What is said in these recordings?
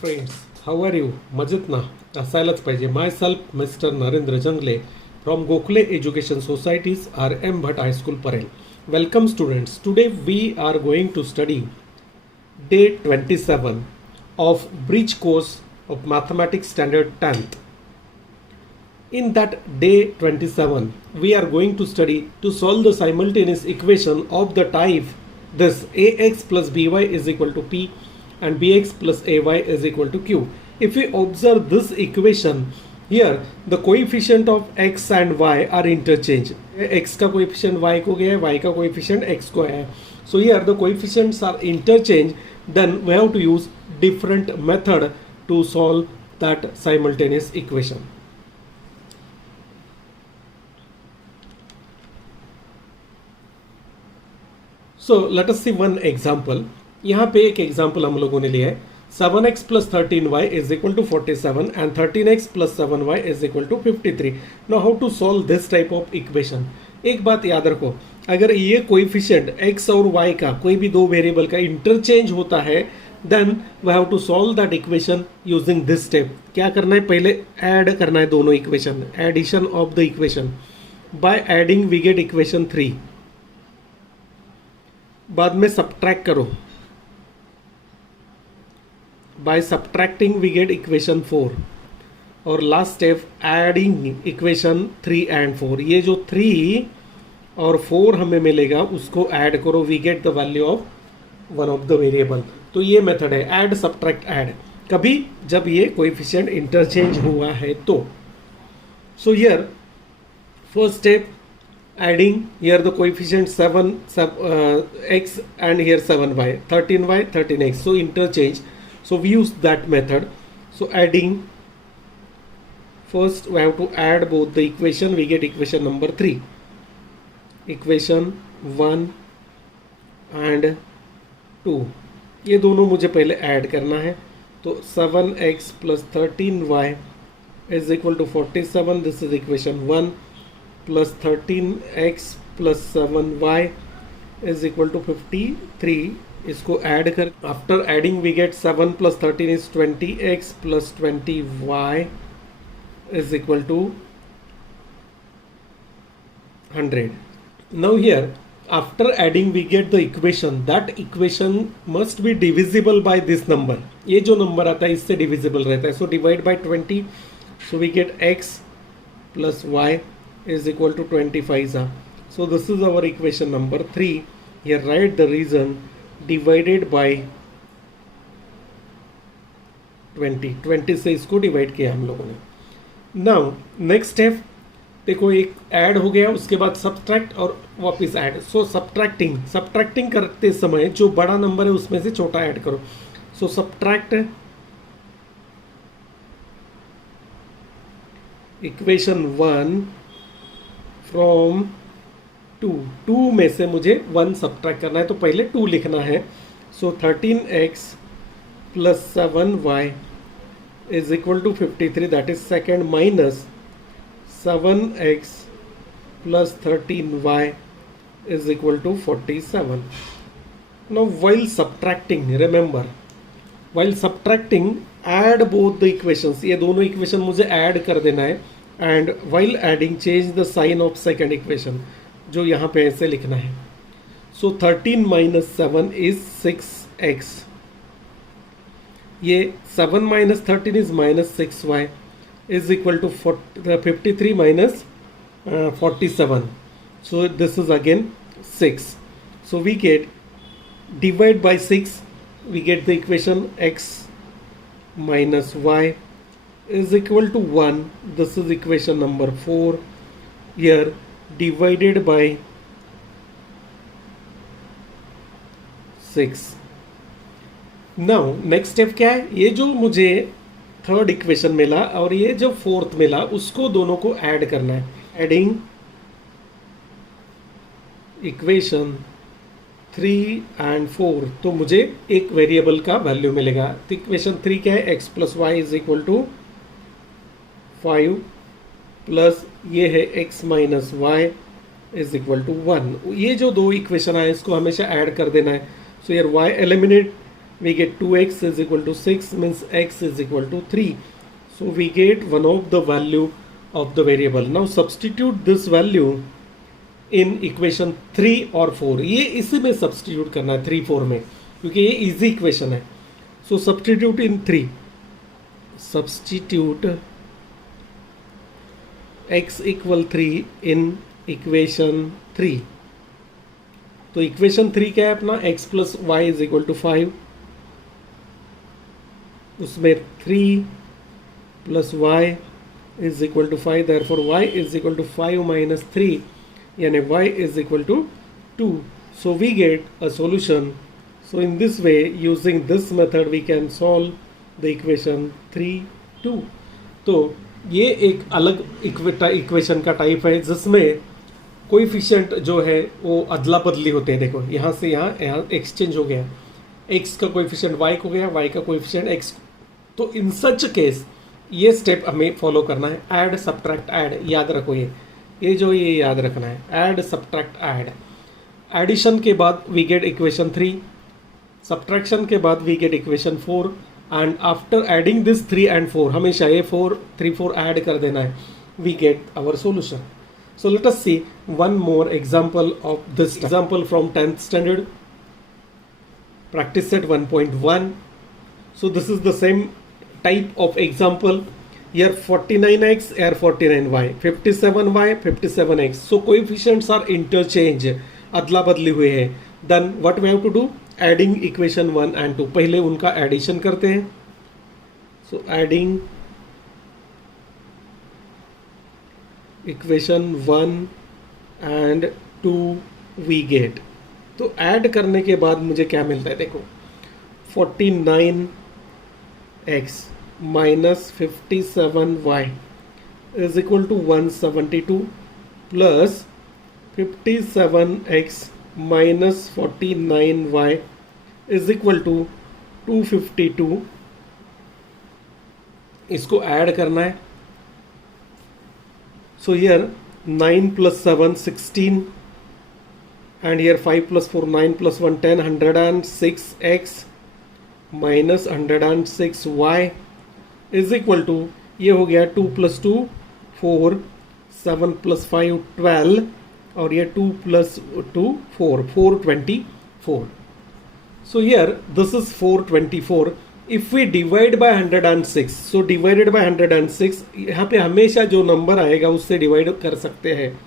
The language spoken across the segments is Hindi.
Friends, how are you? मजेत ना? असायलाच पाहिजे. माय सेल्फ मिस्टर नरेंद्र जंगले from Gokhale education societies R.M. Bhatt High School, Parel. Welcome students. Today we are going to study day 27 of bridge course of mathematics standard 10th. In that day 27 we are going to study to solve the simultaneous equation of the type this ax plus by is equal to p and bx plus ay is equal to q. If we observe this equation, here the coefficient of x and y are interchanged. X का coefficient y को गया है, y का coefficient x को है. So here the coefficients are interchanged. Then we have to use different method to solve that simultaneous equation. So let us see one example. यहाँ पे एक एग्जाम्पल हम लोगों ने लिया है 7x plus 13y is equal to 47 and 13x plus 7y is equal to 53. Now how to solve this type of equation? एक बात याद रखो, अगर ये कोएफिशिएंट x और y का कोई भी दो वेरिएबल का इंटरचेंज होता है then we have to solve that equation using this step. क्या करना है? पहले ऐड करना है दोनों equation, addition of the equation. By adding we get equation 3. बाद में सब्ट्रैक्ट करो. By subtracting we get equation 4 और last step adding equation 3 and 4. ये जो 3 और 4 हमें मिलेगा उसको ऐड करो, we get the value of one of the variable. तो ये मेथड है ऐड सब्ट्रैक्ट ऐड, कभी जब ये कोएफिशिएंट इंटरचेंज हुआ है तो. So here first step adding here the coefficient 7 x and here 7y, 13y 13x, so interchange. So we use that method. So adding, first we have to add both the equation, we get equation number 3, equation 1 and 2. ये दोनों मुझे पहले ऐड करना है. तो 7x plus 13y is equal to 47. This is equation 1 plus 13x plus 7y is equal to 53. इसको ऐड कर, after adding we get 7 plus 13 is 20x plus 20y is equal to 100. Now here after adding we get the equation. That equation must be divisible by this number. ये जो नंबर आता है इससे डिविजिबल रहता है. So divide by 20. So we get x plus y is equal to 25. So this is our equation number 3. Here write the reason divided by 20 से इसको डिवाइड किया हम लोगों ने. नाउ नेक्स्ट स्टेप देखो, एक ऐड हो गया, उसके बाद सब्ट्रैक्ट और वापस ऐड. सो सब्ट्रैक्टिंग करते समय जो बड़ा नंबर है उसमें से छोटा ऐड करो. सो सब्ट्रैक्ट इक्वेशन 1 फ्रॉम 2 में से मुझे 1 सब्ट्रैक्ट करना है, तो पहले 2 लिखना है. So 13x plus 7y is equal to 53, that is second, minus 7x plus 13y is equal to 47. Now while subtracting, remember while subtracting add both the equations. ये दोनों इक्वेशन मुझे ऐड कर देना है. And while adding change the sign of second equation, जो यहाँ पे ऐसे लिखना है. So 13 minus 7 is 6x. ये 7 minus 13 is minus 6y is equal to 53 minus 47. So this is again 6. So we get divide by 6, we get the equation x minus y is equal to 1. This is equation number 4. Here divided by 6. Now next step क्या है? ये जो मुझे थर्ड इक्वेशन मिला और ये जो फोर्थ मिला उसको दोनों को ऐड करना है. एडिंग इक्वेशन 3 and 4, तो मुझे एक वेरिएबल का वैल्यू मिलेगा. तो इक्वेशन 3 क्या है? x plus y is equal to 5 plus ये है x minus y is equal to 1. ये जो दो इक्वेशन आए इसको हमेशा ऐड कर देना है. सो यार y eliminate we get 2x is equal to 6 means x is equal to 3. So we get one of the value of the variable. Now substitute this value in equation 3 और 4. ये इसी में substitute करना है 3 4 में, क्योंकि ये easy equation है. So substitute in 3. Substitute x equal 3 in equation 3. तो इक्वेशन 3 क्या है अपना, x plus y is equal to 5, उसमें 3 plus y is equal to 5, therefore y is equal to 5 minus 3 यानी y is equal to 2. So we get a solution. So in this way using this method we can solve the equation 3 2. तो ये एक अलग इक्वेशन का टाइप है जिसमें कोएफिशिएंट जो है वो अदला बदली होते हैं. देखो यहाँ से यहाँ एक्सचेंज हो गया, x का कोएफिशिएंट y को गया, y का कोएफिशिएंट x. तो इन सच केस ये स्टेप हमें फॉलो करना है, ऐड सब्ट्रैक्ट ऐड. याद रखो ये याद रखना है, ऐड सब्ट्रैक्ट ऐड. एडिशन के बाद वी गेट इक्वेशन 3, सब्ट्रैक्शन के बाद we get equation 4, and after adding this 3 and 4 हमेशा ये 3 4 ऐड कर देना है, we get our solution. So let us see one more example of this example from 10th standard, practice set 1.1. So this is the same type of example. Here 49x, here 49y, 57y, 57x. So coefficients are interchange, अदला बदली हुए हैं. Then what we have to do? Adding equation 1 and 2. पहले उनका addition करते हैं. So adding equation 1 and 2 we get. तो ऐड करने के बाद मुझे क्या मिलता है, देखो 49x minus 57y is equal to 172 plus 57x minus 49y is equal to 252. इसको ऐड करना है. So here 9 plus 7 16, and here 5 plus 4 9 plus 1 10, 106x minus 106y is equal to, ये हो गया 2 plus 2 4, 7 plus 5 12, और ये 2 plus 2 4 424. So here this is 424. If we divide by 106, so divided by 106, यहाँ पे हमेशा जो नंबर आएगा उससे डिवाइड कर सकते हैं.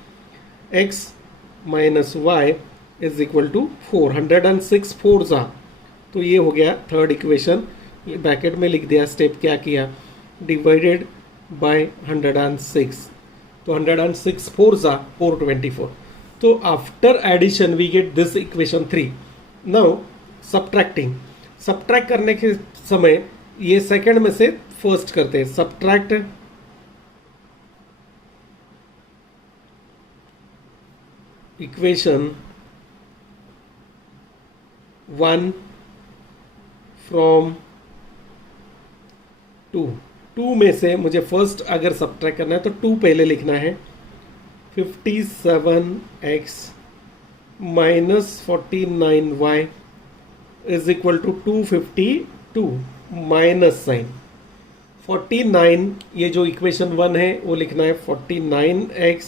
x minus y is equal to 4, 106 4 जा. तो ये हो गया थर्ड इक्वेशन. ये ब्रैकेट में लिख दिया. स्टेप क्या किया, डिवाइडेड बाय 106. तो 106 4 जा 424. तो after addition we get this equation 3. Now subtracting, subtract करने के समय ये सेकंड में से फर्स्ट करते हैं. Subtract equation 1 from 2. 2 में से मुझे फर्स्ट अगर सब्ट्रैक्ट करना है तो 2 पहले लिखना है. 57x minus 49y is equal to 252 minus sign 49. ये जो इक्वेशन 1 है वो लिखना है 49x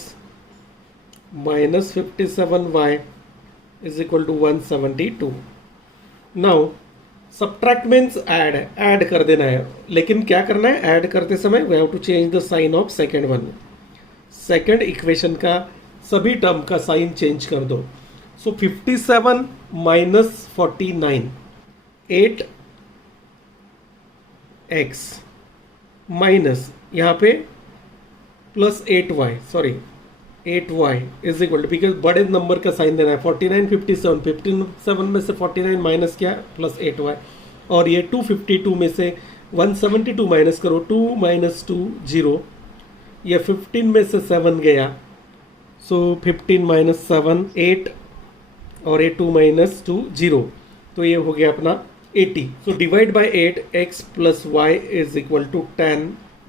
minus 57y is equal to 172. Now subtract means add कर देना है. लेकिन क्या करना है, ऐड करते समय we have to change the sign of second one. Second equation का सभी टर्म का साइन चेंज कर दो. सो 57 माइनस 49, 8x माइनस यहाँ पे plus 8y, sorry 8y is equal to, because बड़े नंबर का साइन देना है. 49 57, 57 में से 49 माइनस किया प्लस 8y, और ये 252 में से 172 माइनस करो, 2 माइनस 2 0. ये 15 में से 7 गया, सो 15 माइनस 7 8, और ये 2 माइनस 2 0. तो ये हो गया अपना 80. So divide by 8, x plus y is equal to 10.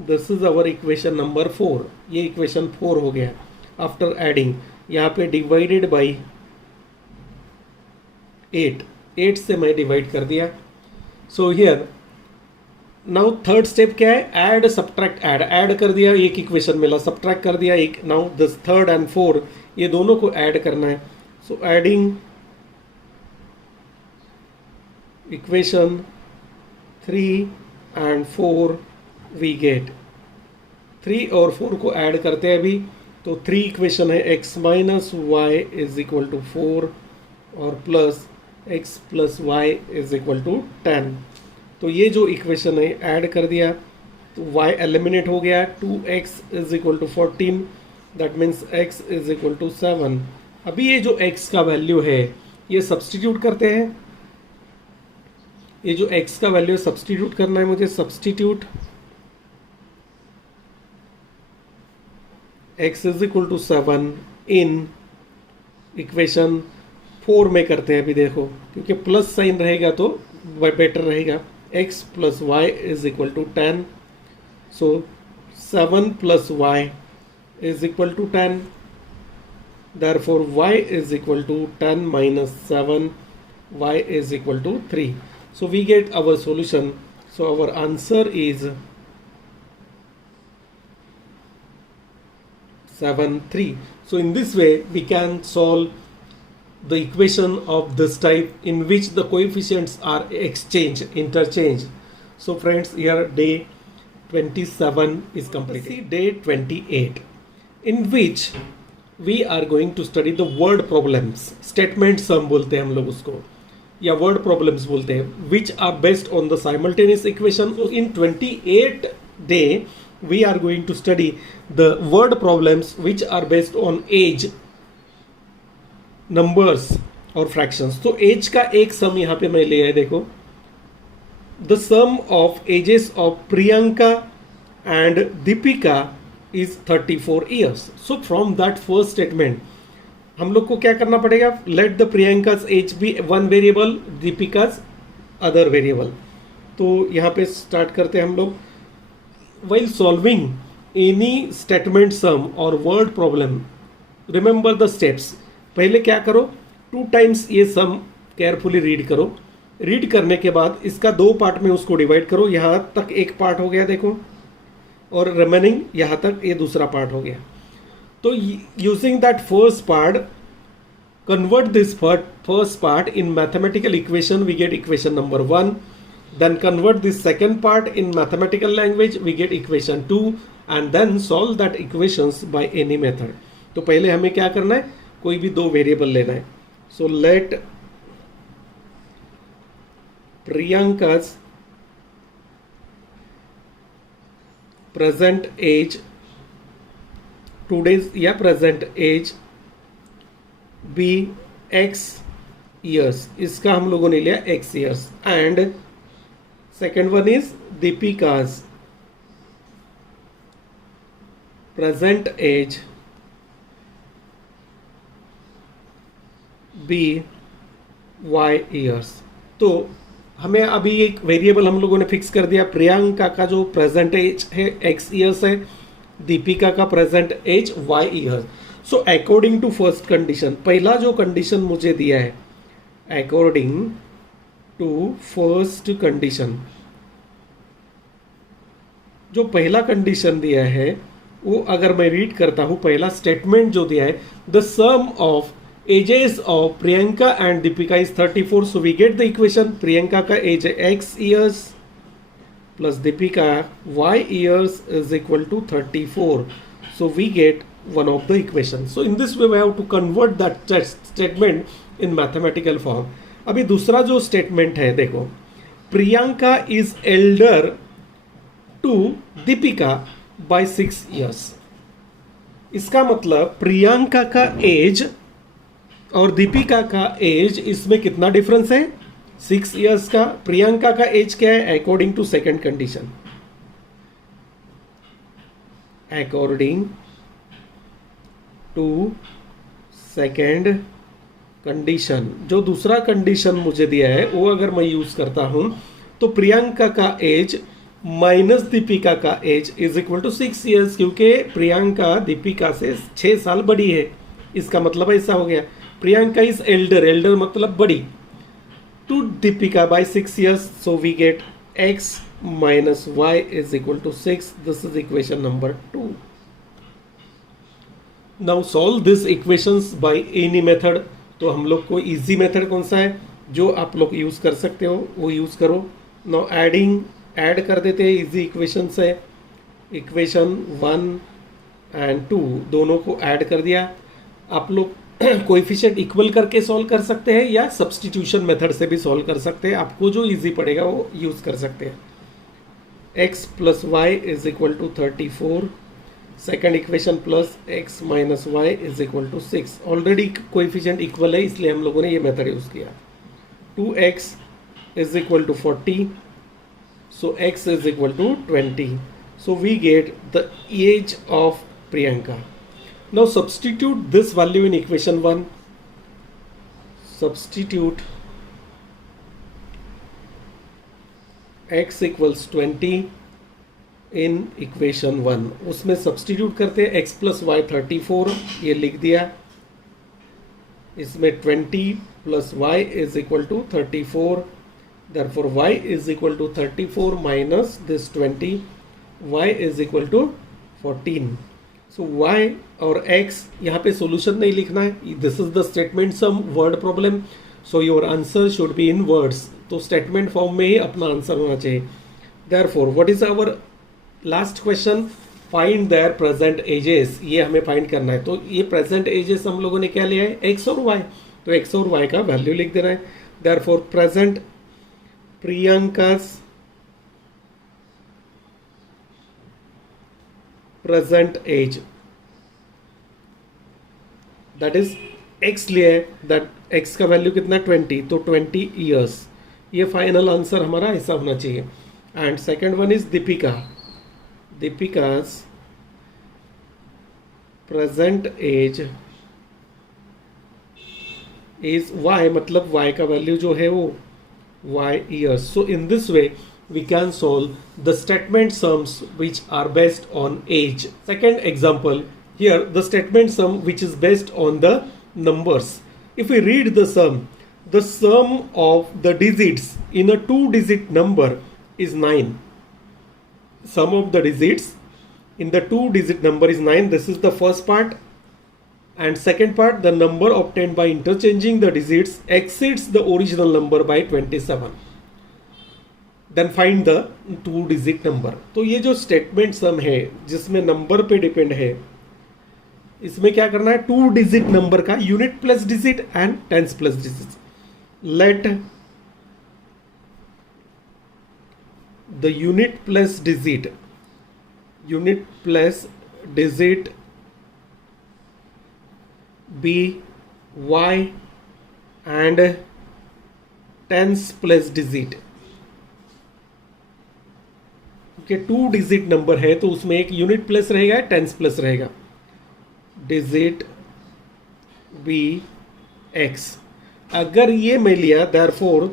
This is our equation number 4. ये इक्वेशन 4 हो गया. आफ्टर एडिंग यहाँ पे डिवाइडेड बाई 8 से मैं डिवाइड कर दिया. So here now third step क्या है, ऐड सब्ट्रैक्ट ऐड, ऐड कर दिया एक इक्वेशन मिला, सब्ट्रैक्ट कर दिया एक, now this third and four ये दोनों को ऐड करना है. So adding equation 3 and 4 we get 3 और 4 को ऐड करते हैं अभी. तो 3 इक्वेशन है x minus y is equal to 4 और plus x plus y is equal to 10. तो ये जो इक्वेशन है ऐड कर दिया तो y एलिमिनेट हो गया. 2x is equal to 14 that means x is equal to 7. अभी ये जो x का वैल्यू है ये सब्सटीट्यूट करते हैं. ये जो x का वैल्यू सब्सटीट्यूट करना है मुझे. Substitute x is equal to 7 in equation 4 में करते हैं. अभी देखो क्योंकि प्लस साइन रहेगा तो बेटर रहेगा. x plus y is equal to 10. So 7 plus y is equal to 10. therefore y is equal to 10 minus 7, y is equal to 3. So we get our solution. So our answer is 7, 3. So in this way we can solve the equation of this type in which the coefficients are interchanged. So friends, here day 27 is completed. See day 28 in which we are going to study the word problems. Statement sum बोलते हैं हम लोग उसको या word problems बोलते हैं, which are based on the simultaneous equation. So in 28 day we are going to study the word problems which are based on age, numbers और fractions. तो age का एक sum यहाँ पे मैं ले आया. देखो the sum of ages of Priyanka and Deepika is 34 years. So from that first statement हम लोग को क्या करना पड़ेगा, let the Priyanka's age be one variable, Deepika's other variable. तो यहाँ पे स्टार्ट करते हैं हम लोग. while solving any statement sum or word problem remember the steps. पहले क्या करो, 2 times ये sum केयरफुली रीड करो. रीड करने के बाद इसका 2 पार्ट में उसको डिवाइड करो. यहाँ तक एक पार्ट हो गया देखो और रिमेनिंग यहाँ तक ये दूसरा पार्ट हो गया. तो using that first part convert this first part in mathematical equation we get equation number 1. Then convert this second part in mathematical language we get equation 2 and then solve that equations by any method. तो पहले हमें क्या करना है, कोई भी 2 वेरिएबल लेना है. So let Priyanka's present age, today's या present age be x years. इसका हम लोगों ने लिया x years. and second one is Deepika's present age be y years. तो हमें अभी एक वेरिएबल हम लोगों ने फिक्स कर दिया. प्रियंका का जो प्रेजेंट एज है x ईयर्स है, दीपिका का present age y years. So according to first condition, पहला जो कंडीशन मुझे दिया है, अकॉर्डिंग टू फर्स्ट कंडीशन, जो पहला कंडीशन दिया है वो अगर मैं रीड करता हूं, पहला स्टेटमेंट जो दिया है, the sum of ages of Priyanka and Deepika is 34. So we get the equation. Priyanka का age है x years plus Deepika y years is equal to 34. So we get one of the equations. So in this way we have to convert that statement in mathematical form. अभी दूसरा जो statement है देखो, Priyanka is elder to Deepika by 6 years. इसका मतलब प्रियंका का एज और दीपिका का एज, इसमें कितना डिफरेंस है, 6 इयर्स का. प्रियंका का एज क्या है, according to second condition, according to second condition, जो दूसरा कंडीशन मुझे दिया है वो अगर मैं यूज करता हूं तो प्रियंका का एज माइनस दीपिका का age is equal to 6 years, क्योंकि प्रियंका दीपिका से 6 साल बड़ी है. इसका मतलब ऐसा हो गया, प्रियंका इज एल्डर, एल्डर मतलब बड़ी, to Deepika by 6 years. So we get x minus y is equal to 6. This is equation number 2. Now solve this equations by any method. तो हम लोग को easy method कौन सा है जो आप लोग यूज़ कर सकते हो वो यूज़ करो. Now adding ऐड कर देते हैं. easy equation से इक्वेशन 1 एंड 2 दोनों को ऐड कर दिया. आप लोग कोएफिशिएंट इक्वल करके सॉल्व कर सकते हैं या सब्स्टिट्यूशन मेथड से भी सॉल्व कर सकते हैं. आपको जो इजी पड़ेगा वो यूज़ कर सकते हैं. x plus y is equal to 34. Second equation plus x minus y is equal to 6. Already coefficient equal है इसलिए हम लोगों ने ये मेथड यूज़ किया. 2x is equal to 40. So x is equal to 20. So we get the age of Priyanka. Now substitute this value in equation 1. Substitute x equals 20 in equation 1. उसमें substitute करते हैं. x plus y 34 ये लिख दिया. इसमें 20 plus y is equal to 34. Therefore y is equal to 34 minus this 20. y is equal to 14. So y और x यहाँ पे solution नहीं लिखना है. This is the statement sum word problem. So your answer should be in words. तो statement form में ही अपना आंसर होना चाहिए. Therefore what is our last question? Find their present ages. ये हमें find करना है. तो ये present ages हम लोगों ने क्या लिया है x और y. तो x और y का value लिख देना है. Therefore present Priyanka's present age, that is x लिया है. that x का वैल्यू कितना 20. तो 20 years. ये फाइनल आंसर हमारा ऐसा होना चाहिए. And second one is Deepika. Deepika's present age is y. मतलब y का वैल्यू जो है वो y years. So in this way we can solve the statement sums which are based on age. Second example, here the statement sum which is based on the numbers. If we read the sum of the digits in a 2-digit number is 9. Sum of the digits in the 2-digit number is 9. This is the first part. And second part, the number obtained by interchanging the digits exceeds the original number by 27. Then find the 2-digit number. तो ये जो स्टेटमेंट सम है जिसमें नंबर पे डिपेंड है, इसमें क्या करना है 2-digit नंबर का unit plus digit and tens plus digit. Let the unit plus digit be y and tens plus digit. के 2-digit नंबर है तो उसमें एक यूनिट प्लस रहेगा, टेंस प्लस रहेगा. Digit be x. अगर ये मैं लिया therefore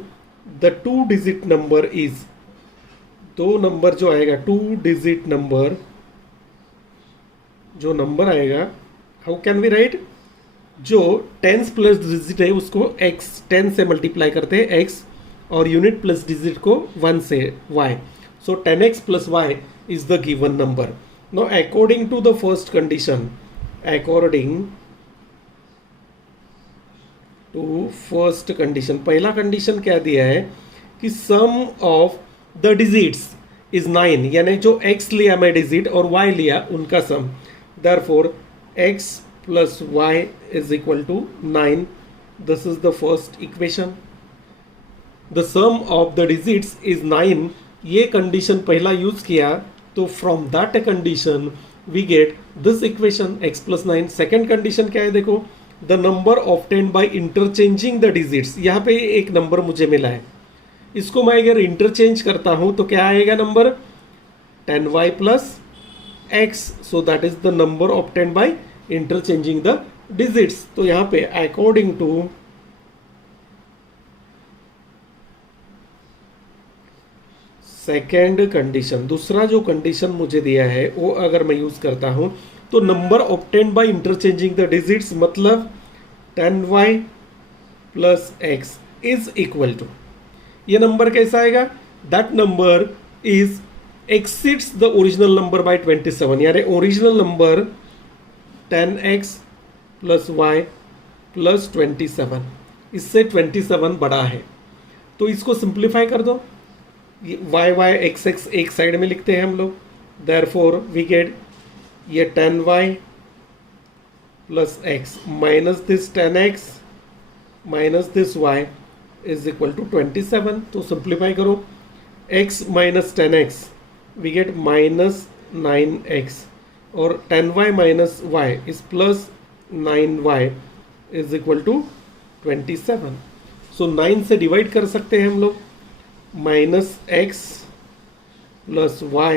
the 2-digit number is, दो नंबर जो आएगा 2-digit नंबर जो नंबर आएगा, हाउ कैन वी राइट, जो टेंस प्लस डिजिट है उसको x 10 से मल्टीप्लाई करते हैं x और यूनिट प्लस डिजिट को 1 से y. So 10x plus y is the given number. Now according to the first condition, पहला कंडीशन क्या दिया है कि sum of the digits is 9. यानी जो x लिया मैं डिजिट और y लिया उनका सम. Therefore x plus y is equal to 9. This is the first equation. The sum of the digits is 9. ये कंडीशन पहला यूज किया तो from that condition we get this equation x plus 9. Second condition क्या है देखो, the number obtained by interchanging the digits. यहाँ पे एक नंबर मुझे मिला है, इसको मैं अगर इंटरचेंज करता हूँ तो क्या आएगा number 10y plus x. So that is the number obtained by interchanging the digits. तो यहाँ पे अकॉर्डिंग टू सेकेंड कंडीशन, दूसरा जो कंडीशन मुझे दिया है वो अगर मैं यूज करता हूं तो number obtained by interchanging the digits मतलब 10y plus x is equal to, ये नंबर कैसा आएगा? That number is exceeds the original number by 27, यानी original number 10x plus y plus 27, इससे 27 बड़ा है। तो इसको सिंप्लीफाई कर दो, वाई वाई एक्स एक्स एक साइड में लिखते हैं हम लोग, देयरफॉर वी गेट ये 10y plus x minus this 10x minus this y is equal to 27। तो सिंप्लीफाई करो, x minus 10x we get minus 9x और 10y minus y is plus 9y is equal to 27। So 9 से डिवाइड कर सकते हैं हम लोग, minus x plus y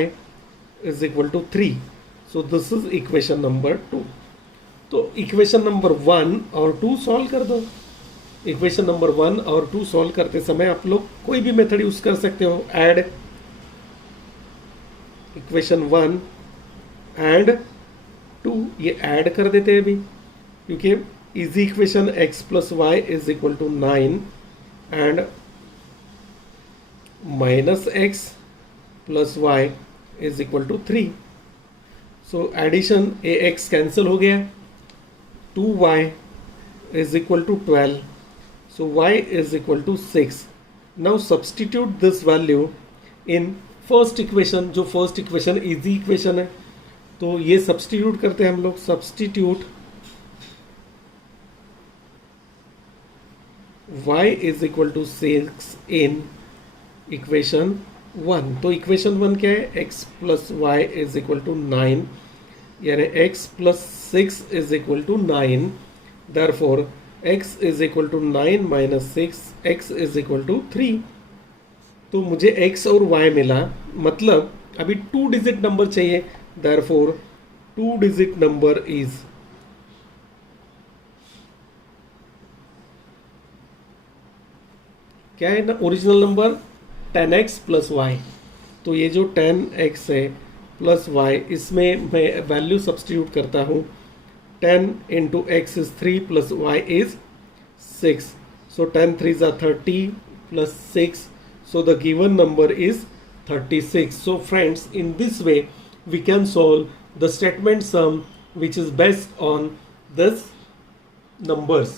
is equal to 3। So this is equation number 2। तो इक्वेशन नंबर 1 और 2 सॉल्व कर दो। इक्वेशन नंबर 1 और 2 सॉल्व करते समय आप लोग कोई भी मेथड यूज कर सकते हो, ऐड इक्वेशन 1 एंड 2, ये ऐड कर देते हैं अभी, क्योंकि easy equation x plus y is equal to 9 and minus x plus y is equal to 3। So addition ax cancel हो गया, 2y is equal to 12, so y is equal to 6. Now substitute this value in first equation, जो first equation easy equation है, तो ये substitute करते हैं हम लोग, substitute y is equal to 6 in equation 1। तो equation 1 क्या है? x plus y is equal to 9, यानी x plus 6 is equal to 9, therefore x is equal to 9 minus 6, x is equal to 3। तो मुझे x और y मिला, मतलब अभी 2 डिजिट नंबर चाहिए, therefore 2 डिजिट नंबर इज क्या है ना, original number 10x plus Y. तो ये जो 10x है प्लस वाई, इसमें मैं वैल्यू सब्सटीट्यूट करता हूँ, 10 into x is 3 plus y is 6, सो 10 3 is 30 plus 6, so the given number is 36। So friends, in this way we can solve the statement sum which is based on this numbers.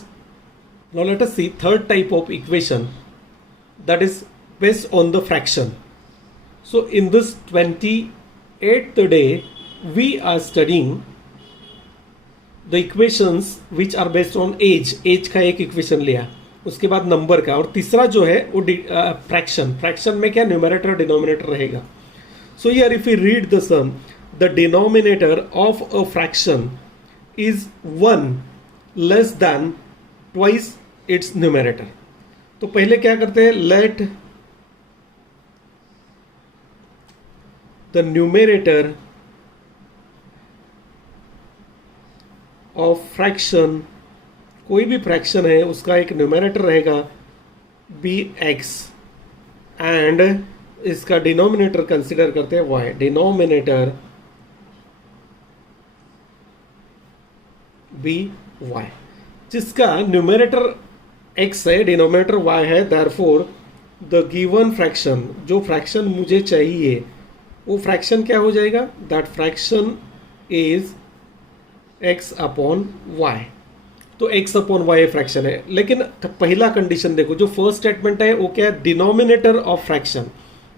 Now let us see third type of equation, that is based on the fraction. So in this 28th day we are studying the equations which are based on age का एक इक्वेशन लिया, उसके बाद नंबर का, और तीसरा जो है वो फ्रैक्शन में क्या न्यूमरेटर डिनोमिनेटर रहेगा। So here if you read the sum, the denominator of a fraction is 1 less than twice its numerator. तो पहले क्या करते हैं, let the numerator of fraction, कोई भी फ्रैक्शन है उसका एक न्यूमरेटर रहेगा bx एंड इसका डिनोमिनेटर कंसिडर करते हैं y। डिनोमिनेटर by, जिसका न्यूमरेटर x है, डिनोमिनेटर y है, देयरफॉर द गिवन फ्रैक्शन, जो फ्रैक्शन मुझे चाहिए वो फ्रैक्शन क्या हो जाएगा, that fraction is x upon y। तो x अपॉन y फ्रैक्शन है, लेकिन पहला कंडीशन देखो, जो फर्स्ट स्टेटमेंट है वो क्या है, डिनोमिनेटर ऑफ फ्रैक्शन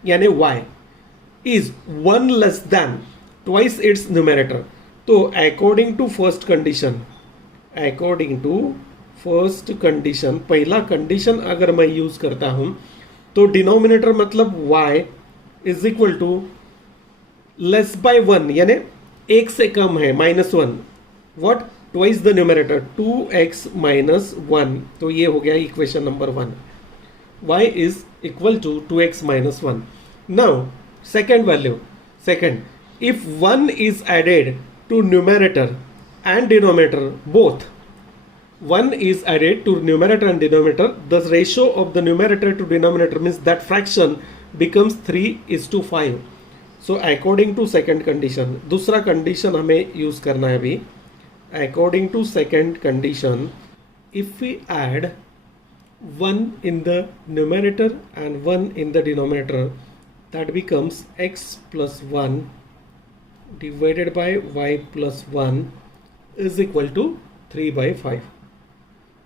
यानी y is 1 less than twice its numerator. तो अकॉर्डिंग टू फर्स्ट कंडीशन, पहला कंडीशन अगर मैं यूज करता हूं तो डिनोमिनेटर मतलब y is equal to less by 1, यानी एक से कम है, -1, what, twice the numerator 2x minus 1। तो ये हो गया equation number 1, y is equal to 2x minus 1। Now second value, if 1 is added to numerator and denominator both, 1 is added to numerator and denominator, the ratio of the numerator to denominator means that fraction becomes 3:5। so according to second condition, दूसरा कंडीशन हमें यूज करना है अभी। according to second condition, if we add 1 in the numerator and 1 in the denominator. That becomes x plus 1 divided by y plus 1 is equal to 3 by 5.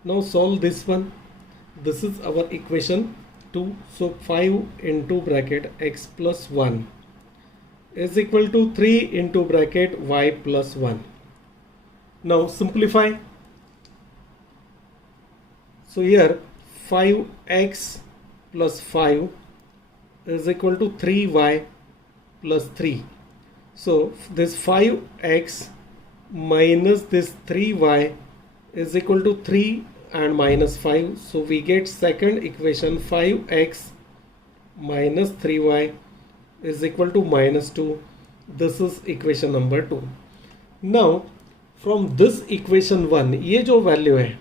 Now solve this one. This is our equation 2. So 5 into bracket x plus 1 is equal to 3 into bracket y plus 1. Now simplify. So here 5x plus 5 is equal to 3y plus 3. So this 5x minus this 3y is equal to 3 and minus 5. So we get second equation 5x minus 3y is equal to minus 2. This is equation number 2. Now from this equation 1, ये जो value है,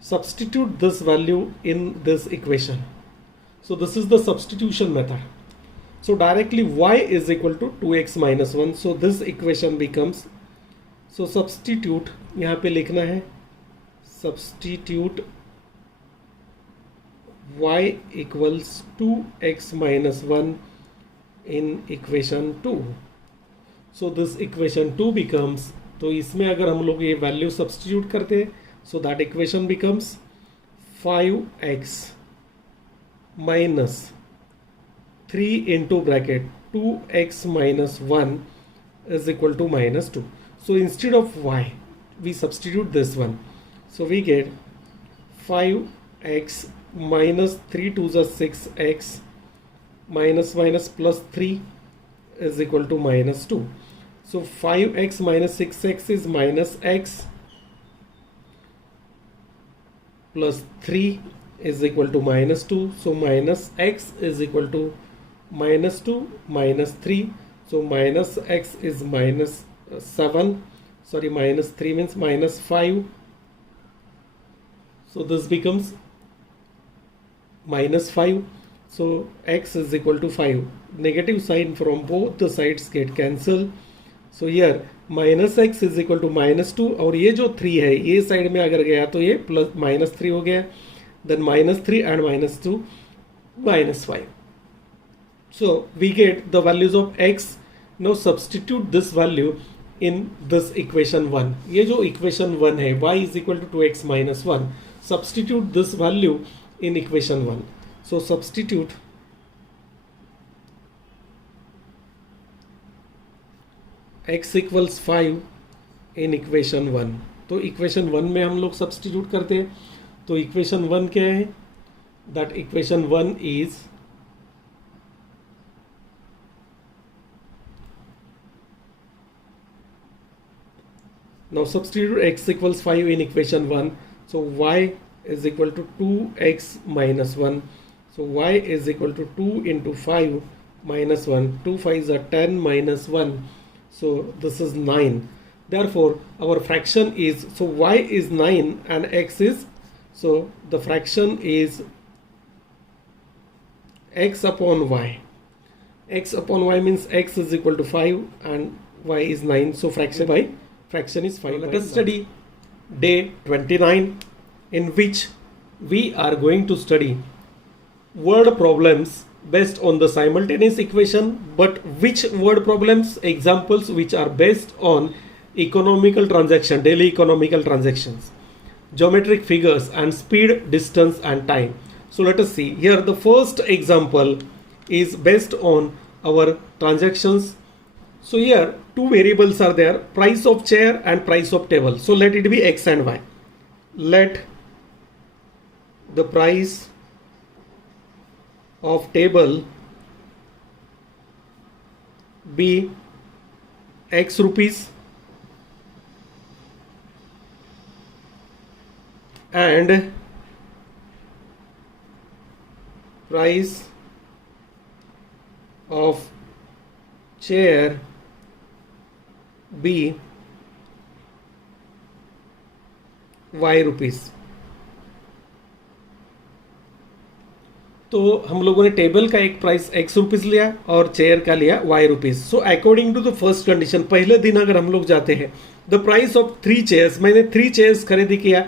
substitute this value in this equation. So this is the substitution method. So directly y is equal to 2x minus 1. So this equation becomes, so substitute, यहाँ पे लिखना है substitute y equals 2x minus 1 in equation 2. So this equation 2 becomes, तो इसमें अगर हम लोग ये वैल्यू सब्स्टिट्यूट करते हैं, so that equation becomes 5x minus 3 into bracket 2x minus 1 is equal to minus 2. So instead of y, we substitute this one. So we get 5x minus 3 to the 6x minus minus plus 3 is equal to minus 2. So 5x minus 6x is minus x plus 3 is equal to minus 2. So minus x is equal to minus 2 minus 3. So minus x is minus 7. Sorry, minus 3 means minus 5. So this becomes minus 5. So x is equal to 5. Negative sign from both the sides get cancelled. So here minus x is equal to minus 2 और ये जो 3 है ये साइड में अगर गया तो ये प्लस माइनस 3 हो गया. Then minus 3 and minus 2 minus 5. So we get the values of x. Now substitute this value in this equation 1. ये जो equation 1 है y is equal to 2x minus 1. Substitute this value in equation 1. So substitute x equals 5 in equation 1. तो equation 1 में हम लोग substitute करते हैं. तो equation 1 क्या है? That equation 1 is now substitute x equals 5 in equation 1. So y is equal to 2x minus 1. So y is equal to 2 into 5 minus 1. 2 5s are 10 minus 1. So this is 9. Therefore our fraction is, so y is 9 and x is, so the fraction is x upon y. X upon y means x is equal to 5 and y is 9. So fraction by fraction is 5. Let us study day 29, in which we are going to study word problems based on the simultaneous equation, but which word problems? Examples which are based on economical transaction, daily economical transactions, geometric figures and speed, distance and time. So let us see here. The first example is based on our transactions. So here two variables are there, price of chair and price of table. So let it be x and y. Let the price of table be x rupees and price of chair be y rupees. तो हम लोगों ने टेबल का एक प्राइस x रुपीज लिया और चेयर का लिया y rupees. So according to the first condition, पहले दिन अगर हम लोग जाते हैं, द प्राइस ऑफ 3 चेयर्स, मैंने 3 चेयर्स खरीदी किया.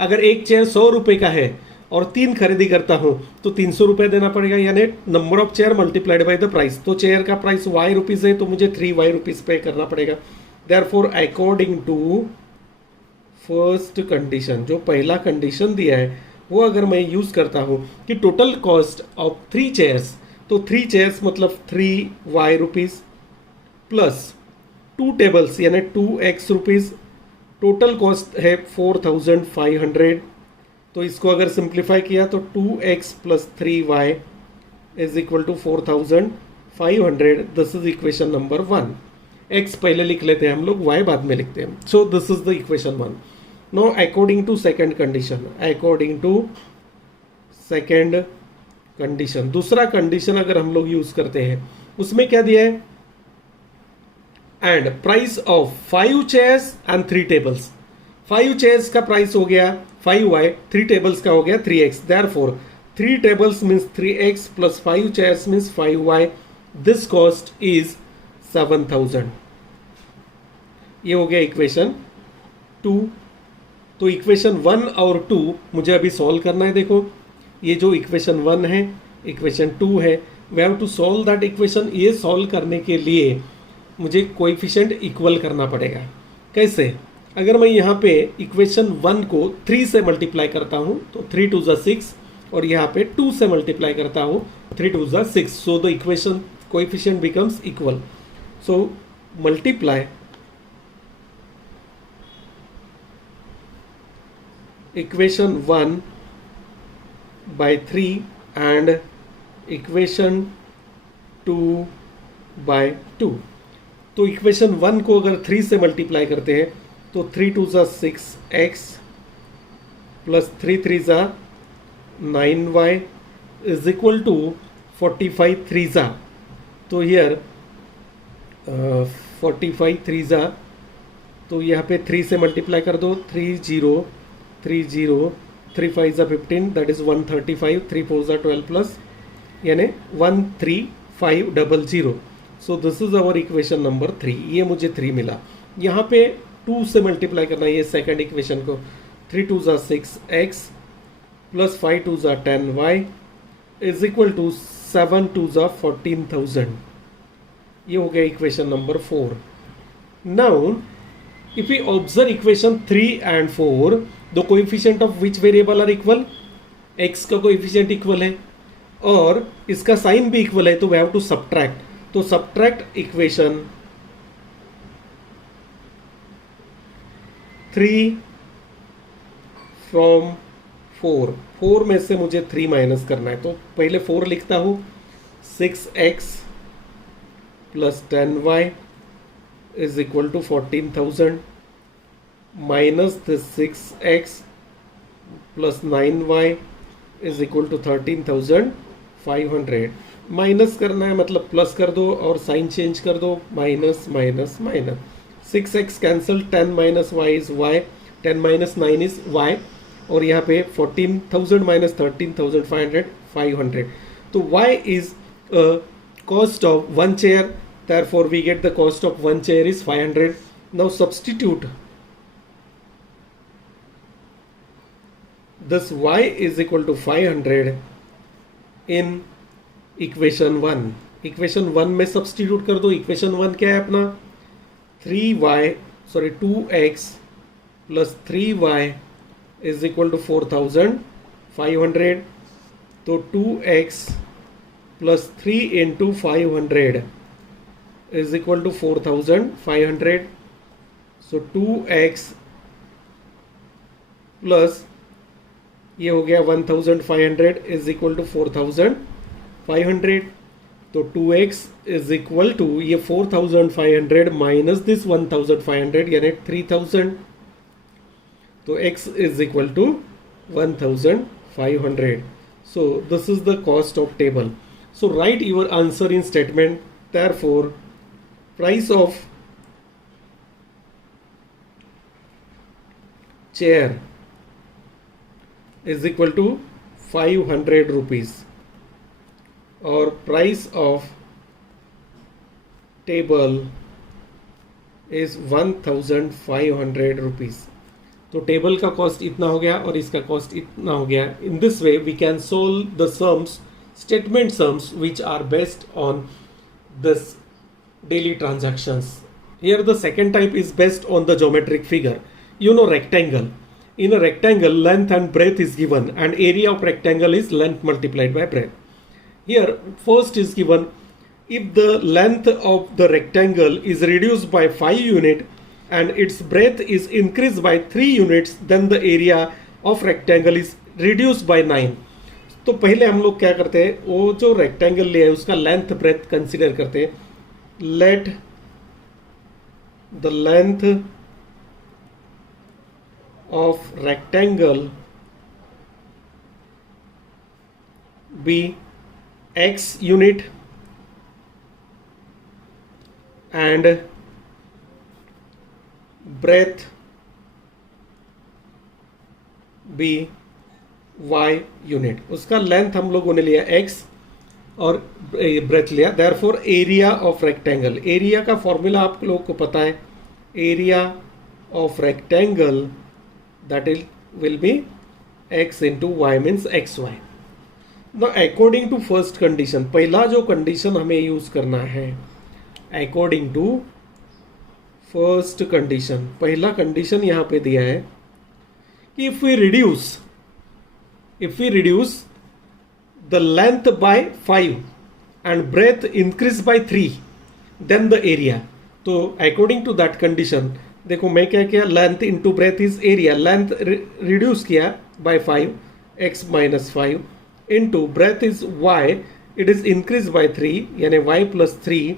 अगर एक चेयर 100 रुपए का है और 3 खरीदी करता हूँ तो 300 रुपये देना पड़ेगा, यानी number of chair multiplied by the price. तो चेयर का प्राइस वाई रुपीज़ है तो मुझे 3 वाई रुपीज़ पे करना पड़ेगा। Therefore according to first condition, जो पहला कंडीशन दिया है वो अगर मैं यूज़ करता हूँ कि टोटल कॉस्ट ऑफ 3 चेयर्स, तो 3 चेयर्स मतलब 3 वाई रुपीज़ प्लस 2 टेबल्स यानी 2x रुपीज़, टोटल कॉस्ट है 4500। तो इसको अगर सिंप्लीफाई किया तो 2x plus 3y is equal to 4500। This is equation number 1। x पहले लिख लेते हैं हम लोग, y बाद में लिखते हैं। So this is the equation 1। Now according to second condition, according to second condition, दूसरा कंडीशन अगर हम लोग यूज करते हैं उसमें क्या दिया है, and price of 5 chairs and 3 tables. 5 chairs का प्राइस हो गया 5y, 3 टेबल्स का हो गया 3x। Therefore 3 tables means 3x plus 5 chairs means 5y। This cost is 7000। ये हो गया इक्वेशन 2। तो इक्वेशन 1 और 2 मुझे अभी सॉल्व करना है। देखो ये जो इक्वेशन 1 है, इक्वेशन 2 है, we have to solve that equation. ये सॉल्व करने के लिए मुझे कोएफिशिएंट इक्वल करना पड़ेगा। कैसे? अगर मैं यहाँ पे इक्वेशन 1 को 3 से मल्टीप्लाई करता हूँ तो 3 2 6, और यहाँ पे 2 से मल्टीप्लाई करता हूँ 3 2 6, so the equation coefficient becomes equal. So multiply equation 1 by 3 and equation 2 by 2। तो इक्वेशन 1 को अगर 3 से मल्टीप्लाई करते हैं तो 3 2 6x plus 3 3 9y is equal to 45 3 तो हियर 45 3 तो यहाँ पे 3 से मल्टीप्लाई कर दो, 3 0 3 0 3 5 15, दैट इज 135, 3 4 12 प्लस यानी 13500। So this is our equation number 3। ये मुझे 3 मिला। यहाँ पे 2 से मल्टीप्लाई करना है ये सेकंड इक्वेशन को, 3 2 6x plus 5 2 10y is equal to 7 2 14000। ये हो गया equation number 4। Now if we observe equation 3 and 4, the coefficient of which variable are equal? x का coefficient equal है और इसका साइन भी इक्वल है, तो we have to subtract। तो subtract equation 3 from 4। 4 में से मुझे 3 माइनस करना है, तो पहले 4 लिखता हूँ, 6x plus 10y is equal to 14,000 minus this 6x plus 9y is equal to 13,500। Minus करना है मतलब प्लस कर दो और साइन चेंज कर दो, minus minus minus, 6x cancel, 10 minus y is y, 10 minus 9 is y, और यहाँ पे 14,000 माइनस 13,500 500। तो y is cost of 1 chair, therefore we get the cost of 1 chair is 500। now substitute this y is equal to 500 in equation 1। equation 1 में substitute कर दो। equation 1 क्या है अपना, 2x plus 3y is equal to 4500। तो 2x plus 3 into 500 is equal to 4500। so 2x plus ये हो गया 1500 is equal to 4500। तो 2x is equal to ये 4500 माइनस दिस 1500 यानी 3000। तो x is equal to 1500। so this is the cost of table। so write your answer in statement। therefore price of chair is equal to 500 rupees और price of table is 1500 rupees। तो टेबल का कॉस्ट इतना हो गया और इसका कॉस्ट इतना हो गया. In this way we can solve the sums, statement sums which are based on this daily transactions. Here the second type is based on the geometric figure. You know rectangle. In a rectangle, length and breadth is given and area of rectangle is length multiplied by breadth. Here first is given, if the length of the rectangle is reduced by 5 unit and its breadth is increased by 3 units, then the area of rectangle is reduced by 9. तो पहले हम लोग क्या करते हैं, वो जो रेक्टेंगल लिया है उसका लेंथ ब्रेथ कंसिडर करते हैं. Let the length of rectangle be x unit and breadth be y unit. उसका लेंथ हम लोगों ने लिया x और ब्रेथ लिया. Therefore area of rectangle, area का फॉर्मूला आप लोगों को पता है, area of rectangle that is will be x into y means x y. Now according to first condition, पहला जो कंडीशन हमें यूज करना है, अकॉर्डिंग टू फर्स्ट कंडीशन, पहला कंडीशन यहाँ पे दिया है कि if we reduce the length by 5 and breadth increase by 3, then the area. तो according to that condition, देखो मैं क्या किया, length into breadth is area, length reduce किया by 5 x minus 5 into breadth is y, it is increase by 3 यानी y plus 3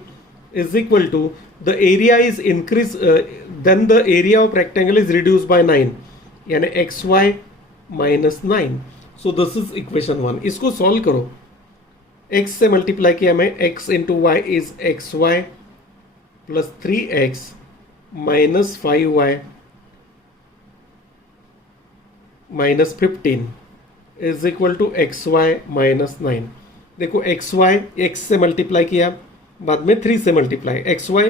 is equal to the area is increase, then the area of rectangle is reduce by 9 यानी xy minus 9. So this is equation 1. इसको सॉल्व करो, x से मल्टीप्लाई किया मैं, x into y is x y plus 3x minus 5y minus 15 is equal to xy minus 9. देखो xy x से मल्टीप्लाई किया, बाद में 3 से मल्टीप्लाई, xy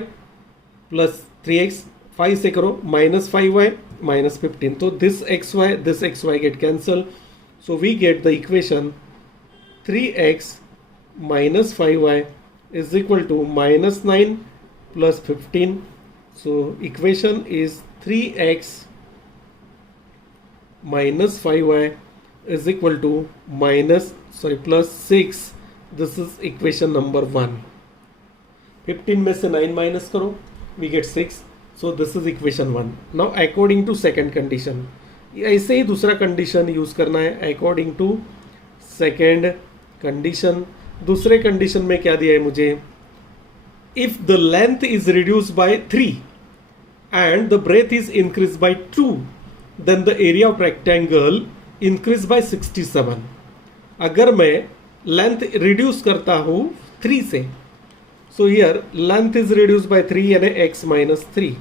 प्लस 3x, 5 से करो माइनस 5y माइनस 15. तो this xy get cancel. So we get the equation 3x minus 5y is equal to minus 9 plus 15. So equation is 3x minus 5y is equal to plus 6. This is equation number 1. 15 में से 9 minus करो, we get 6. So this is equation 1. Now according to second condition, ऐसे ही दूसरा कंडीशन यूज करना है. अकॉर्डिंग टू सेकेंड कंडीशन, दूसरे कंडीशन में क्या दिया है मुझे, if the length is reduce by 3 and the breadth is increase by 2, then the area of rectangle increase by 67. अगर मैं लेंथ रिड्यूस करता हूं 3 से, so here length is reduce by 3 यानी x minus 3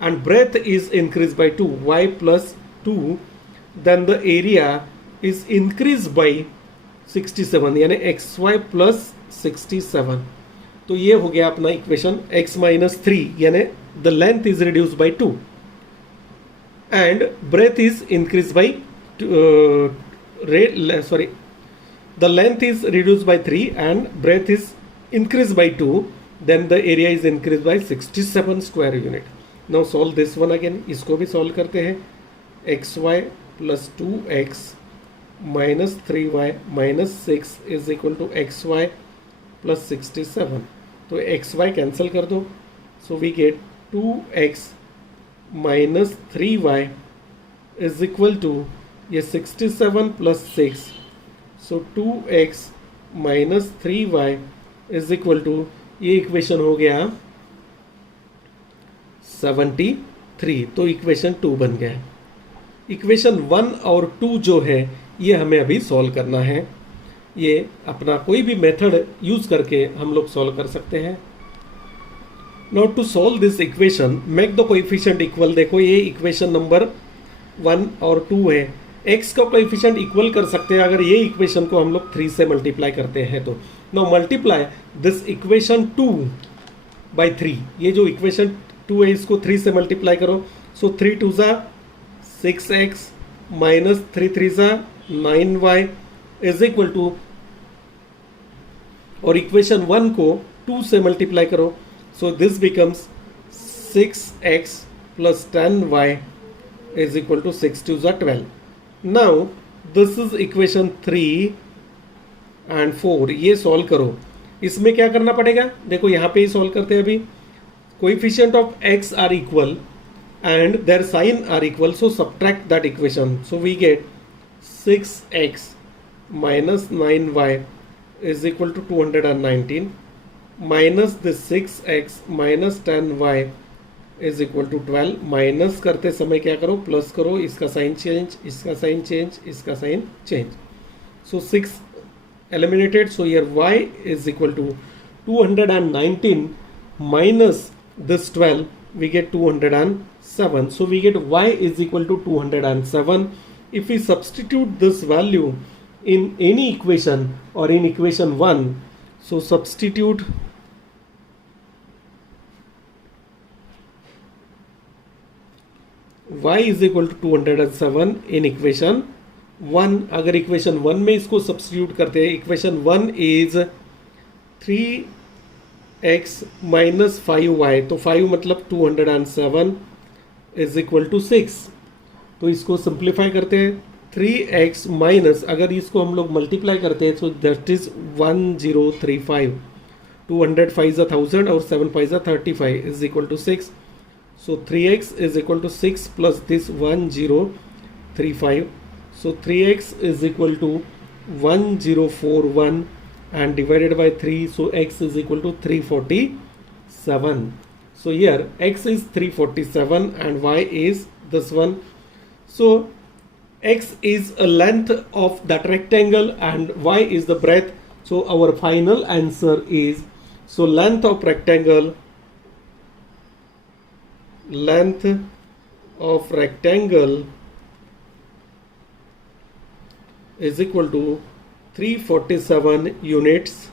and breadth is increased by 2, y plus 2, then the area is increased by 67 यानी xy plus 67. तो ये हो गया अपना इक्वेशन x minus 3 यानी the length is reduced by 2 and breadth is increased by the length is reduced by 3 and breadth is increased by 2, then the area is increased by 67 square unit. Now solve this one again. इसको भी solve करते हैं. xy plus 2x minus 3y minus 6 is equal to xy plus 67. तो xy cancel कर दो. So we get 2x minus 3y is equal to ये 67 plus 6. So 2x minus 3y is equal to, ये इक्वेशन हो गया 73. तो इक्वेशन 2 बन गया. इक्वेशन 1 और 2 जो है ये हमें अभी सॉल्व करना है. ये अपना कोई भी मेथड यूज करके हम लोग सॉल्व कर सकते हैं. Now to solve this equation, make the coefficient equal. देखो ये इक्वेशन नंबर 1 और 2 है. x का कोएफिशिएंट इक्वल कर सकते हैं अगर ये इक्वेशन को हम लोग 3 से मल्टीप्लाई करते हैं तो. Now multiply this equation 2 by 3. ये जो इक्वेशन 2 है इसको 3 से मल्टीप्लाई करो. सो 3 2 ज़ा 6x माइनस 3 3 सा 9y इज इक्वल टू, और इक्वेशन 1 को 2 से मल्टीप्लाई करो, so this becomes 6x plus 10y is equal to 6 2 सा 12. Now this is equation 3 and 4. ये सॉल्व करो. इसमें क्या करना पड़ेगा, देखो यहाँ पे ही सॉल्व करते हैं. अभी coefficient of x are equal and their sign are equal, so subtract that equation. So we get 6x minus 9y is equal to 219 minus this 6x minus 10y is equal to 12. Minus करते समय क्या करो, प्लस करो, इसका साइन चेंज, इसका साइन चेंज, इसका sign change. So 6 eliminated, so here y is equal to 219 minus this 12, we get 207. So we get y is equal to 207. If we substitute this value in any equation or in equation 1, so substitute y is equal to 207 in equation 1. अगर इक्वेशन 1 में इसको सब्स्टिट्यूट करते हैं, equation 1 is 3x minus 5y, तो 5 मतलब 207 इज इक्वल टू 6. तो इसको सिंप्लीफाई करते हैं. 3x माइनस, अगर इसको हम लोग मल्टीप्लाई करते हैं, सो दैट इज 1035. 205 is 1000 और 7 5 is 35 is equal to 6. So 3x is equal to 6 plus this 1035. So 3x is equal to 1041 and divided by 3, so x is equal to 347. So here x is 347 and y is this one. So x is a length of that rectangle and y is the breadth. So our final answer is, so length of rectangle is equal to 347 units,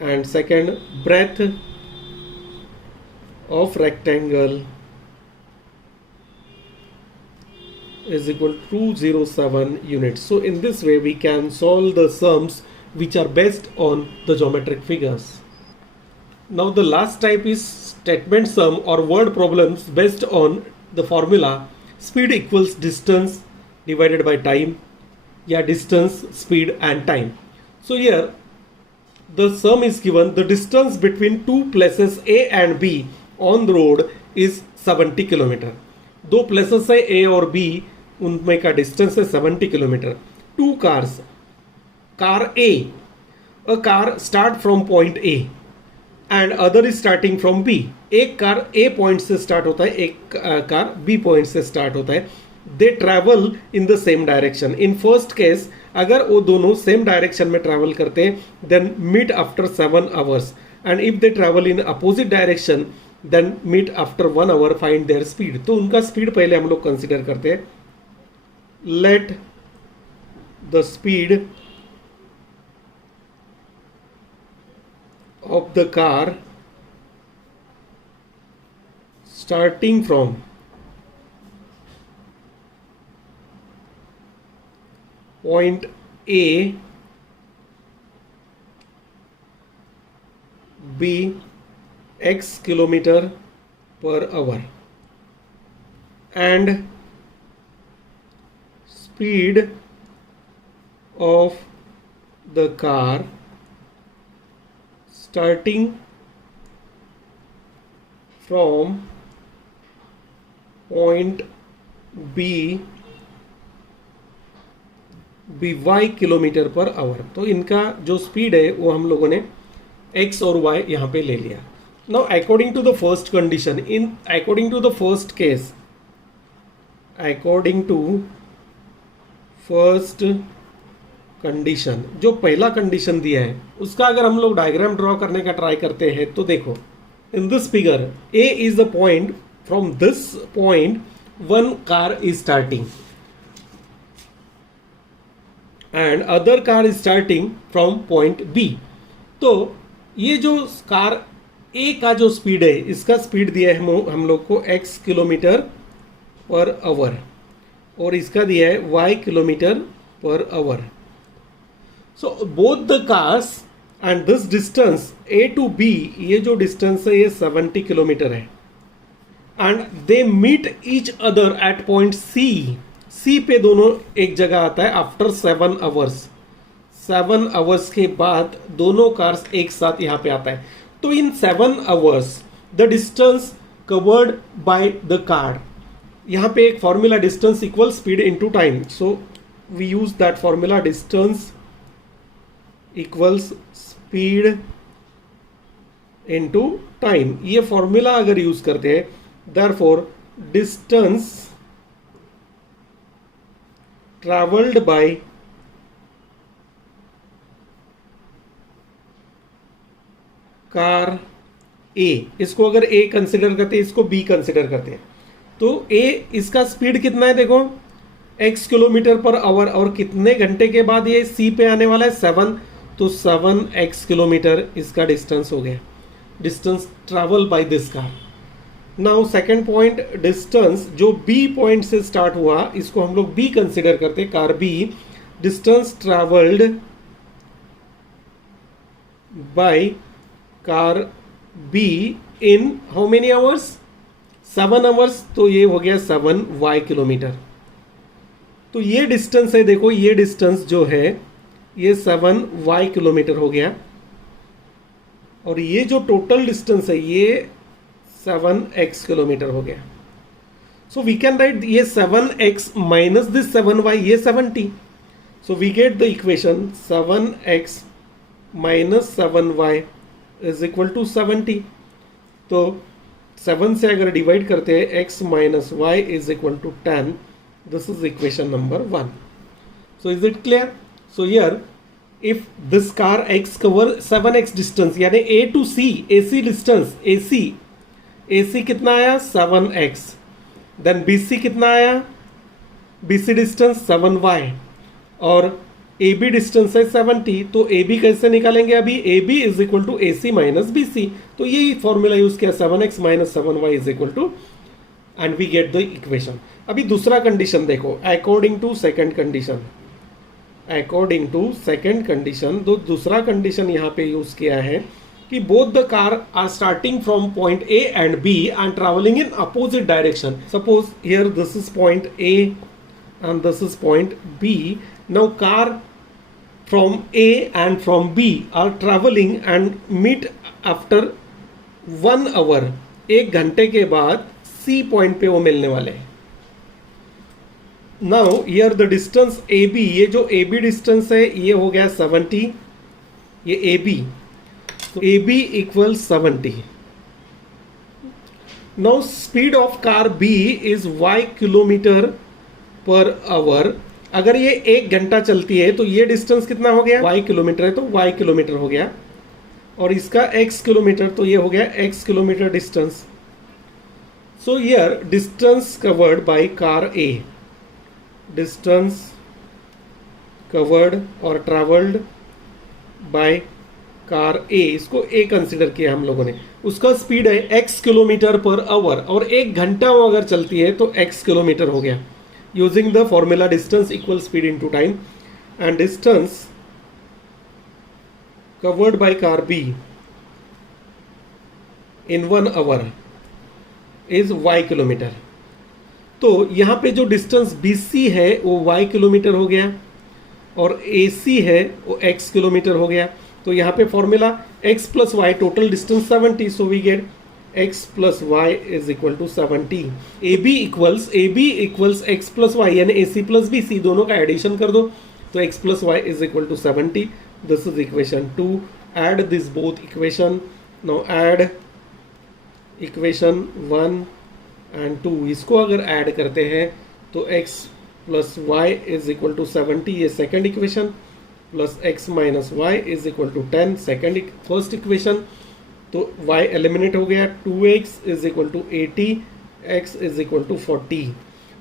and second, breadth of rectangle is equal to 207 units. So in this way we can solve the sums which are based on the geometric figures. Now the last type is statement sum or word problems based on the formula speed equals distance divided by time, या distance, speed and time. So here the sum is given, the distance between two places A and B on the road is 70 kilometre. दो प्लेसेस है A और B, उनमें का डिस्टेंस है 70 kilometre. Two cars, car A, a car start from point A and other is starting from B. एक कार A पॉइंट से स्टार्ट होता है, एक कार B पॉइंट से स्टार्ट होता है. They travel in the same direction. In first case अगर वो दोनों सेम डायरेक्शन में ट्रैवल करते हैं, then meet after 7 hours, and if they travel in opposite direction then meet after 1 hour, find their speed. तो उनका स्पीड पहले हम लोग कंसिडर करते हैं. Let the speed of the car starting from point A be x kilometer per hour and speed of the car starting from point B by kilometre per our. तो इनका जो स्पीड है वो हम लोगों ने x और y यहाँ पे ले लिया. Now according to the first condition, according to the first case, according to first condition, जो पहला कंडीशन दिया है उसका अगर हम लोग डायग्राम ड्रॉ करने का ट्राई करते हैं, तो देखो in this figure A is the point, from this point one car is starting and other car is starting from point B. तो ये जो कार ए का जो स्पीड है, इसका स्पीड दिया है हम लोग को x किलोमीटर पर आवर और इसका दिया है y kilometre per hour. So both the cars and this distance A to B, ये जो डिस्टेंस है ये 70 किलोमीटर है. And they meet each other at point C पे दोनों एक जगह आता है आफ्टर 7 आवर्स. 7 आवर्स के बाद दोनों कार्स एक साथ यहाँ पे आता है. तो in 7 hours the distance covered by the car, यहाँ पे एक formula distance equal speed into time. So we use that formula distance equals speed into time. ये फॉर्मूला अगर यूज करते हैं, therefore distance travelled by car A, इसको अगर A कंसिडर करते हैं, इसको B कंसिडर करते हैं, तो A इसका स्पीड कितना है देखो x किलोमीटर पर आवर, और कितने घंटे के बाद ये C पे आने वाला है 7, तो 7x किलोमीटर इसका डिस्टेंस हो गया, distance travel by this car. Now second point, distance जो B पॉइंट से स्टार्ट हुआ इसको हम लोग B कंसिडर करते हैं, car B. Distance travelled by car B in how many hours, 7 hours, तो ये हो गया 7y किलोमीटर. तो ये डिस्टेंस है देखो, ये डिस्टेंस जो है ये 7y किलोमीटर हो गया, और ये जो टोटल डिस्टेंस है ये 7x किलोमीटर हो गया. सो वी कैन राइट ये 7x माइनस दिस 7y, ये 70. So we get the equation 7x minus 7y is equal to 70. तो 7 से अगर डिवाइड करते हैं x minus y is equal to 10. This is equation number 1. So is it clear? So here if this car x cover 7x distance, यानी A to C AC distance, AC कितना आया 7x, देन BC कितना आया, BC डिस्टेंस 7y, और AB डिस्टेंस है 70. तो AB कैसे निकालेंगे अभी, AB is equal to AC minus BC. तो यही फॉर्मूला यूज किया 7x minus 7y is equal to, and we get the equation. अभी दूसरा कंडीशन देखो, अकॉर्डिंग टू सेकंड कंडीशन, तो दूसरा कंडीशन यहाँ पे यूज किया है कि both the car are starting from point A and B and travelling in opposite direction. Suppose here this is point A and this is point B. Now car from A and from B are traveling and meet after 1 hour. 1 घंटे के बाद C पॉइंट पे वो मिलने वाले हैं. Now here the distance AB, ये जो AB डिस्टेंस है ये हो गया 70, ये AB, तो AB equals 70. Now speed of car B is y kilometre per our. अगर ये 1 घंटा चलती है तो ये डिस्टेंस कितना हो गया, y किलोमीटर है तो y किलोमीटर हो गया, और इसका x किलोमीटर, तो ये हो गया x kilometre distance. So here distance covered bye car A, distance covered और ट्रैवल्ड बाय कार A, इसको A कंसिडर किया हम लोगों ने. उसका स्पीड है x किलोमीटर पर आवर, और 1 घंटा वो अगर चलती है तो x किलोमीटर हो गया. Using the formula distance equals speed into time, and distance covered by car B in 1 hour is y kilometre. तो यहाँ पे जो डिस्टेंस BC है वो y किलोमीटर हो गया, और AC है वो x किलोमीटर हो गया. तो यहाँ पे formula x plus y, total distance 70, so we get x plus y is equal to 70. AB equals x plus y, यानी AC प्लस BC दोनों का एडिशन कर दो, तो x plus y is equal to 70. This is equation 2. Add this both equation. Now add equation 1 and 2. इसको अगर ऐड करते हैं तो x plus y is equal to 70, ये second equation, plus x minus y is equal to 10, first equation. तो y एलिमिनेट हो गया, 2x is equal to 80, x is equal to 40.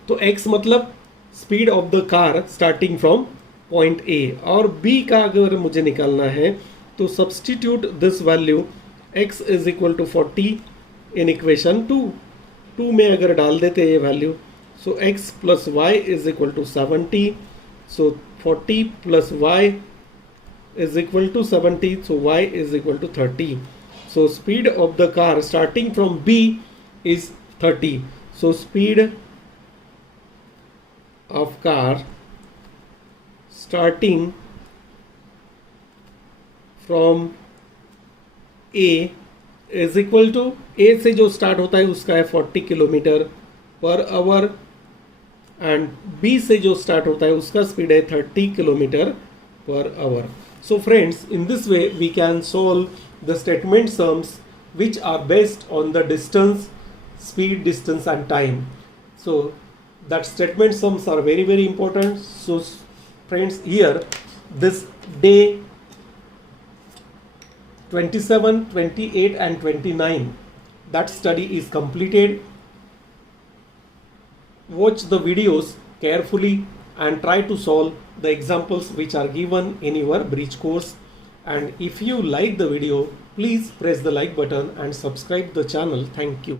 तो x मतलब speed of the car starting from point A, और B का अगर मुझे निकालना है तो substitute this value x is equal to 40 in equation 2 में अगर डाल देते ये value, So x plus y is equal to 70. So 40 plus y is equal to 70. So y is equal to 30. So speed of the car starting from B is 30. So speed of car starting from A is equal to A से जो स्टार्ट होता है उसका है 40 kilometre per our and B से जो स्टार्ट होता है उसका स्पीड है 30 kilometre per hour. So friends, in this way we can solve the statement sums which are based on the distance, speed, distance and time. So that statement sums are very very important. So friends, here this day 27, 28 and 29, that study is completed. Watch the videos carefully and try to solve the examples which are given in your bridge course. And if you like the video, please press the like button and subscribe the channel. Thank you.